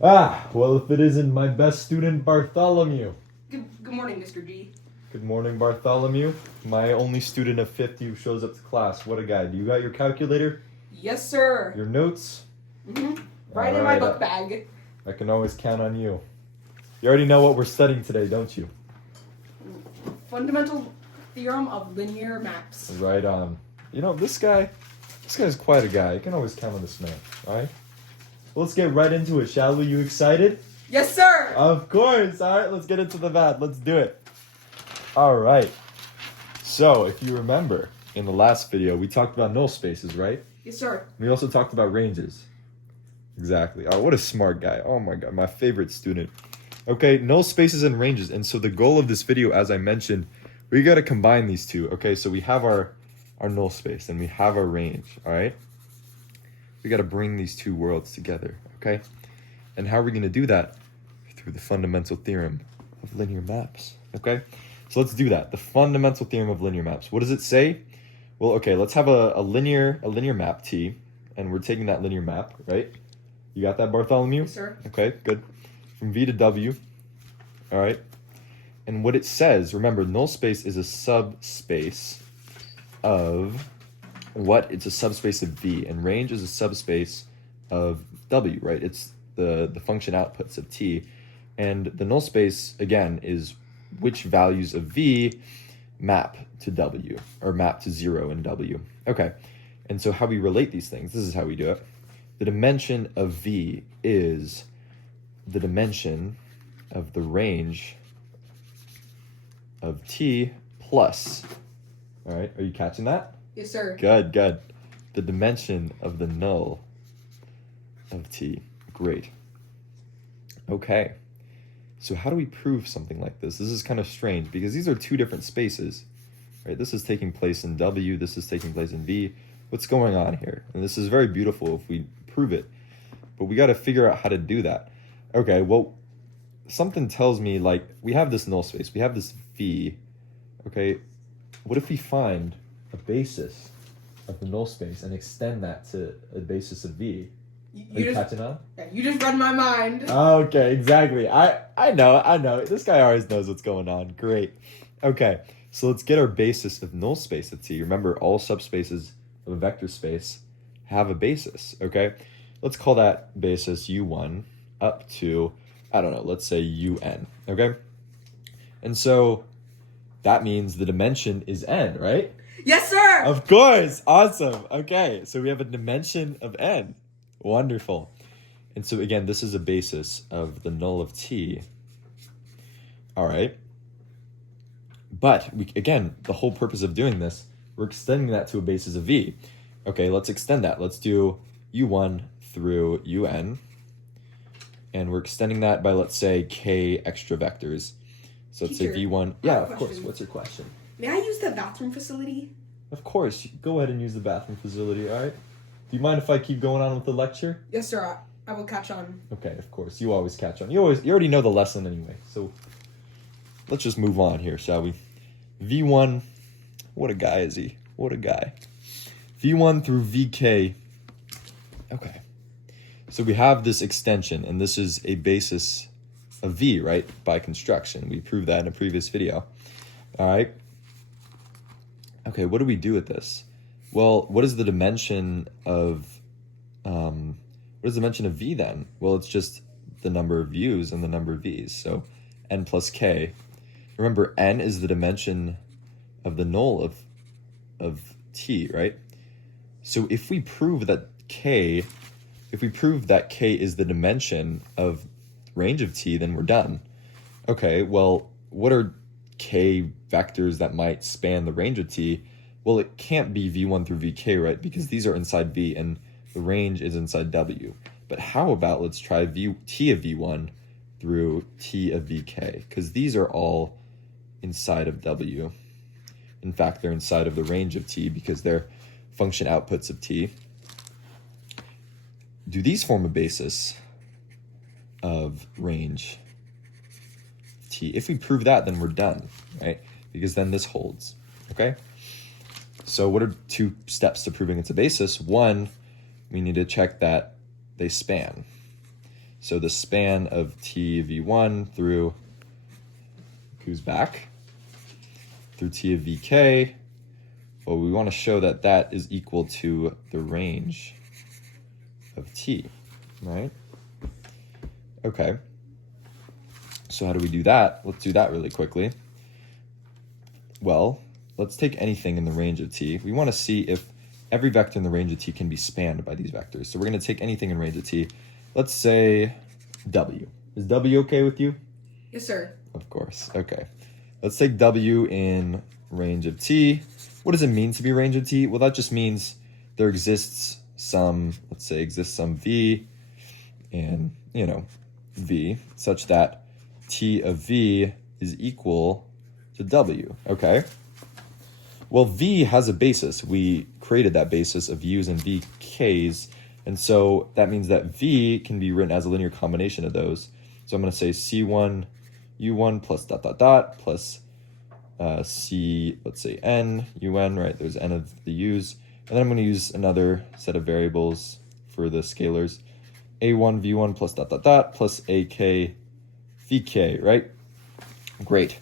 Well, if it isn't my best student, Bartholomew. Good morning, Mr. G. Good morning, Bartholomew. My only student of 50 who shows up to class. What a guy. Do you got your calculator? Yes, sir. Your notes? Right in my book bag. I can always count on you. You already know what we're studying today, don't you? Fundamental theorem of linear maps. Right on. You know, this guy's quite a guy. You can always count on this man, alright? Well, let's get right into it, shall we? You excited? Yes, sir. Of course. Alright, let's get into the math. Let's do it. Alright. So, if you remember, in the last video, we talked about null spaces, right? Yes, sir. We also talked about ranges. Exactly. Oh, what a smart guy. Oh my god, my favorite student. Okay, null spaces and ranges. And so the goal of this video, as I mentioned, we got to combine these two. Okay, so we have our null space and we have our range, all right? We got to bring these two worlds together, okay? And how are we going to do that? Through the fundamental theorem of linear maps, okay? So let's do that. The fundamental theorem of linear maps. What does it say? Well, okay, let's have a linear map T, and we're taking that linear map, right? You got that, Bartholomew? Yes, sir. Okay, good. From V to W, all right? And what it says, remember, null space is a subspace of what? It's a subspace of V, and range is a subspace of W, right? It's the function outputs of T. And the null space, again, is which values of V map to W, or map to 0 in W. Okay, and so how we relate these things, this is how we do it. The dimension of V is the dimension of the range of T plus, all right, are you catching that? Yes, sir. Good, good. The dimension of the null of T. Great. Okay, so how do we prove something like this? This is kind of strange because these are two different spaces, right? This is taking place in W, this is taking place in V. What's going on here? And this is very beautiful if we prove it, but we got to figure out how to do that. Okay, well, something tells me, like, we have this null space, we have this V, okay? What if we find a basis of the null space and extend that to a basis of V? Are you catching on? Yeah, you just read my mind. Okay, exactly. I know. This guy always knows what's going on. Great. Okay, so let's get our basis of null space at T. Remember, all subspaces of a vector space have a basis, okay? Let's call that basis U1 up to, I don't know, let's say UN, okay? And so that means the dimension is n, right? Yes, sir. Of course. Awesome. Okay, so we have a dimension of n. Wonderful. And so again, this is a basis of the null of T. All right. But again, the whole purpose of doing this, we're extending that to a basis of V. Okay, let's extend that. Let's do U1 through UN. And we're extending that by, let's say, K extra vectors. So let's say V1. Yeah, of course. What's your question? May I use the bathroom facility? Of course. Go ahead and use the bathroom facility, all right? Do you mind if I keep going on with the lecture? Yes, sir. I will catch on. Okay, of course. You always catch on. You already know the lesson anyway. So let's just move on here, shall we? V1. What a guy is he? What a guy. V1 through VK. Okay. So we have this extension, and this is a basis of V, right? By construction. We proved that in a previous video. All right. Okay, what do we do with this? Well, what is the dimension of V then? Well, it's just the number of U's and the number of V's. So n plus K. Remember, n is the dimension of the null of T, right? So if we prove that K is the dimension of range of T, then we're done. Okay, well, what are K vectors that might span the range of T? Well, it can't be V1 through VK, right? Because these are inside V and the range is inside W. But how about let's try T of V1 through T of VK? Because these are all inside of W. In fact, they're inside of the range of T because they're function outputs of T. Do these form a basis of range of T? If we prove that, then we're done, right? Because then this holds, okay? So what are two steps to proving it's a basis? One, we need to check that they span. So the span of T of V1 through, who's back, through T of Vk, well, we want to show that that is equal to the range of T, right? Okay. So how do we do that? Let's do that really quickly. Well, let's take anything in the range of T. We want to see if every vector in the range of T can be spanned by these vectors. So we're going to take anything in range of T. Let's say W. Is W okay with you? Yes, sir. Of course. Okay. Let's take W in range of T. What does it mean to be range of T? Well, that just means there exists some, let's say exists some V and, V such that T of V is equal to W. Okay. Well, V has a basis. We created that basis of U's and VK's. And so that means that V can be written as a linear combination of those. So I'm going to say C1, U1 plus dot, dot, dot, plus C, let's say N, UN, right? There's N of the U's. And then I'm going to use another set of variables for the scalars. A1, V1 plus dot, dot, dot, plus AK, VK, right? Great.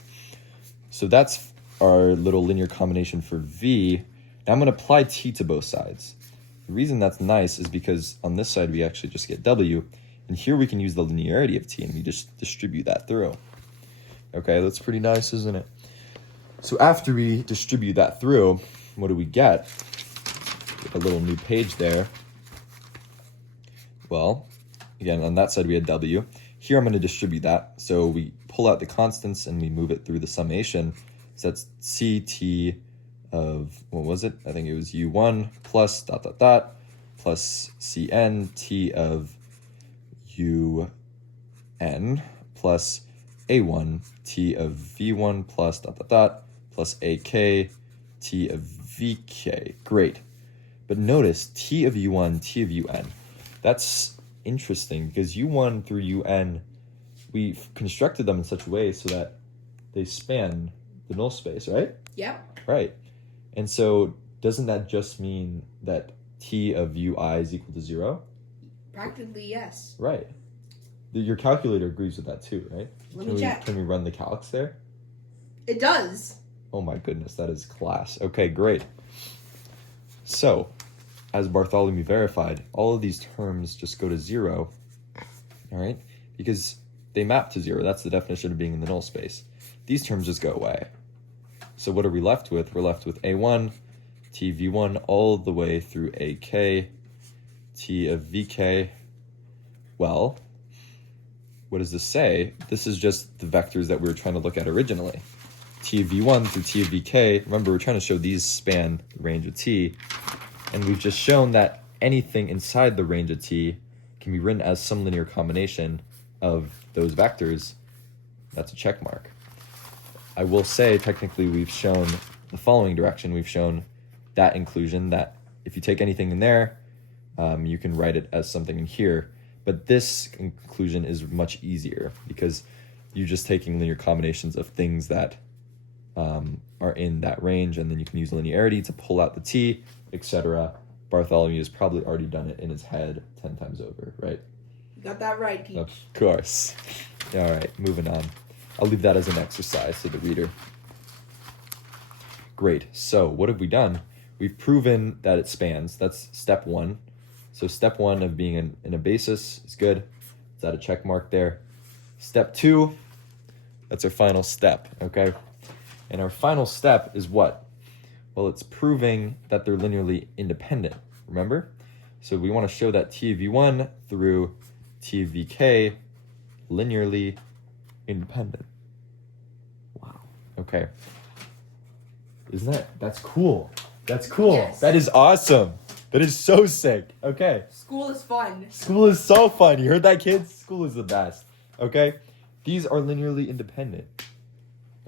So that's our little linear combination for V. Now I'm going to apply T to both sides. The reason that's nice is because on this side we actually just get W, and here we can use the linearity of T and we just distribute that through. Okay, that's pretty nice, isn't it? So after we distribute that through, what do we get? A little new page there. Well, again, on that side we had W. Here I'm going to distribute that. So we pull out the constants and we move it through the summation. So that's CT of, what was it? I think it was U1 plus dot, dot, dot, plus CN T of UN plus A1 T of V1 plus dot, dot, dot, plus AK T of VK. Great. But notice T of U1, T of UN. That's interesting because U1 through UN, we've constructed them in such a way so that they span the null space, right? Yep. Right. And so doesn't that just mean that T of UI is equal to 0? Practically, yes. Right. Your calculator agrees with that too, right? Let me check. Can we run the calcs there? It does. Oh my goodness, that is class. Okay, great. So, as Bartholomew verified, all of these terms just go to 0, all right? Because they map to 0. That's the definition of being in the null space. These terms just go away. So what are we left with? We're left with A1, T of V1, all the way through AK, T of VK. Well, what does this say? This is just the vectors that we were trying to look at originally. T of V1 through T of VK. Remember, we're trying to show these span the range of T. And we've just shown that anything inside the range of T can be written as some linear combination of those vectors. That's a check mark. I will say, technically, we've shown the following direction. We've shown that inclusion, that if you take anything in there, you can write it as something in here. But this conclusion is much easier because you're just taking linear combinations of things that are in that range, and then you can use linearity to pull out the T, etc. Bartholomew has probably already done it in his head 10 times over, right? You got that right, Peach. Of course. All right, moving on. I'll leave that as an exercise to the reader. Great. So what have we done? We've proven that it spans. That's step 1. So step 1 of being in a basis is good. Is that a check mark there? Step 2, that's our final step, okay? And our final step is what? Well, it's proving that they're linearly independent, remember? So we want to show that T of V1 through T of VK linearly independent. Wow. Okay. That's cool. That's cool. Yes. That is awesome. That is so sick. Okay. School is fun. School is so fun. You heard that, kids? School is the best. Okay? These are linearly independent.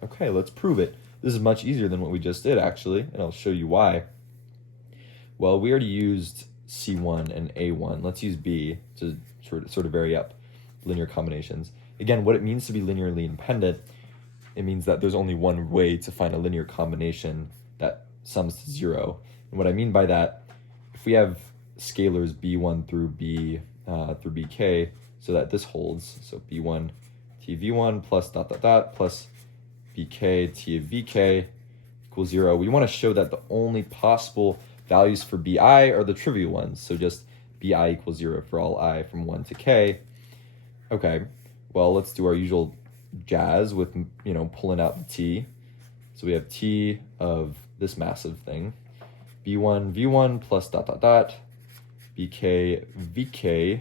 Okay, let's prove it. This is much easier than what we just did, actually, and I'll show you why. Well, we already used C1 and A1. Let's use B to sort of vary up linear combinations. Again, what it means to be linearly independent, it means that there's only one way to find a linear combination that sums to 0. And what I mean by that, if we have scalars B1 through B through BK, so that this holds. So b1 t of v1 plus dot dot dot plus bk t of vk equals 0. We want to show that the only possible values for bi are the trivial ones. So just bi equals 0 for all I from 1 to k. Okay, well, let's do our usual jazz with, pulling out the t. So we have t of this massive thing, b1 v1 plus dot dot dot, bk vk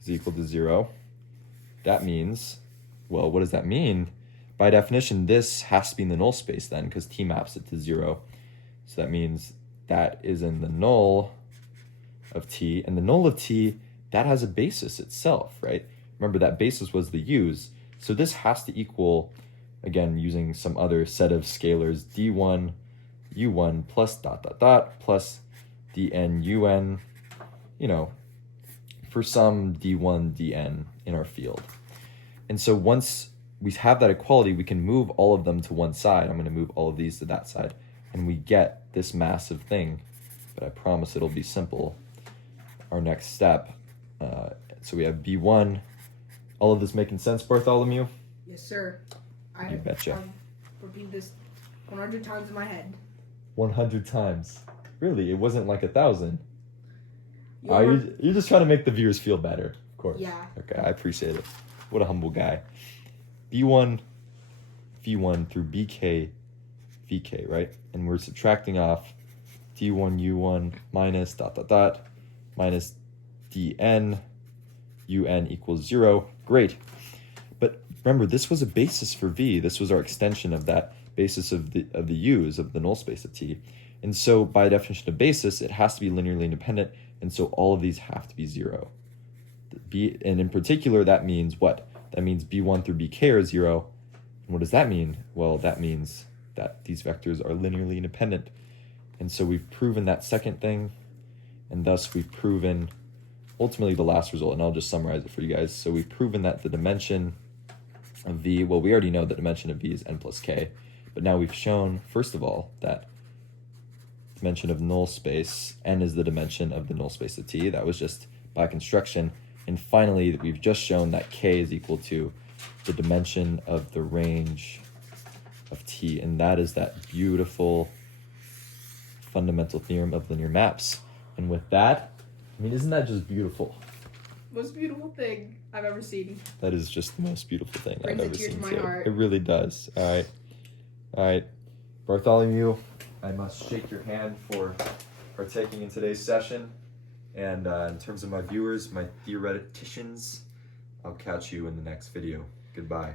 is equal to 0. That means, well, what does that mean? By definition, this has to be in the null space then, because t maps it to 0. So that means that is in the null of t, and the null of t, that has a basis itself, right? Remember, that basis was the u's. So this has to equal, again, using some other set of scalars, d1 u1 plus dot dot dot plus dn un, for some d1 dn in our field. And so once we have that equality, we can move all of them to one side. I'm going to move all of these to that side, and we get this massive thing, but I promise it'll be simple. Our next step, so we have b1. All of this making sense, Bartholomew? Yes, sir. You betcha. I've repeated this 100 times in my head. 100 times. Really? It wasn't like 1,000. You're just trying to make the viewers feel better, of course. Yeah. Okay, I appreciate it. What a humble guy. b1 v1 through bk vk, right? And we're subtracting off d1 u1 minus dot dot dot minus dn un equals 0. Great. But remember, this was a basis for v. This was our extension of that basis of the u's of the null space of t. And so by definition of basis, it has to be linearly independent, and so all of these have to be 0. And in particular, that means what? That means b1 through bk are 0. And what does that mean? Well, that means that these vectors are linearly independent. And so we've proven that second thing, and thus we've proven ultimately the last result, and I'll just summarize it for you guys. So we've proven that the dimension of v, well, we already know the dimension of v is n plus k, but now we've shown, first of all, that dimension of null space, n is the dimension of the null space of t. That was just by construction. And finally, we've just shown that k is equal to the dimension of the range of t, and that is that beautiful fundamental theorem of linear maps. And with that, isn't that just beautiful? Most beautiful thing I've ever seen. That is just the most beautiful thing Brings I've ever a tear to seen my too. heart. It really does. All right. Bartholomew, I must shake your hand for partaking in today's session. And in terms of my viewers, my theoreticians, I'll catch you in the next video. Goodbye.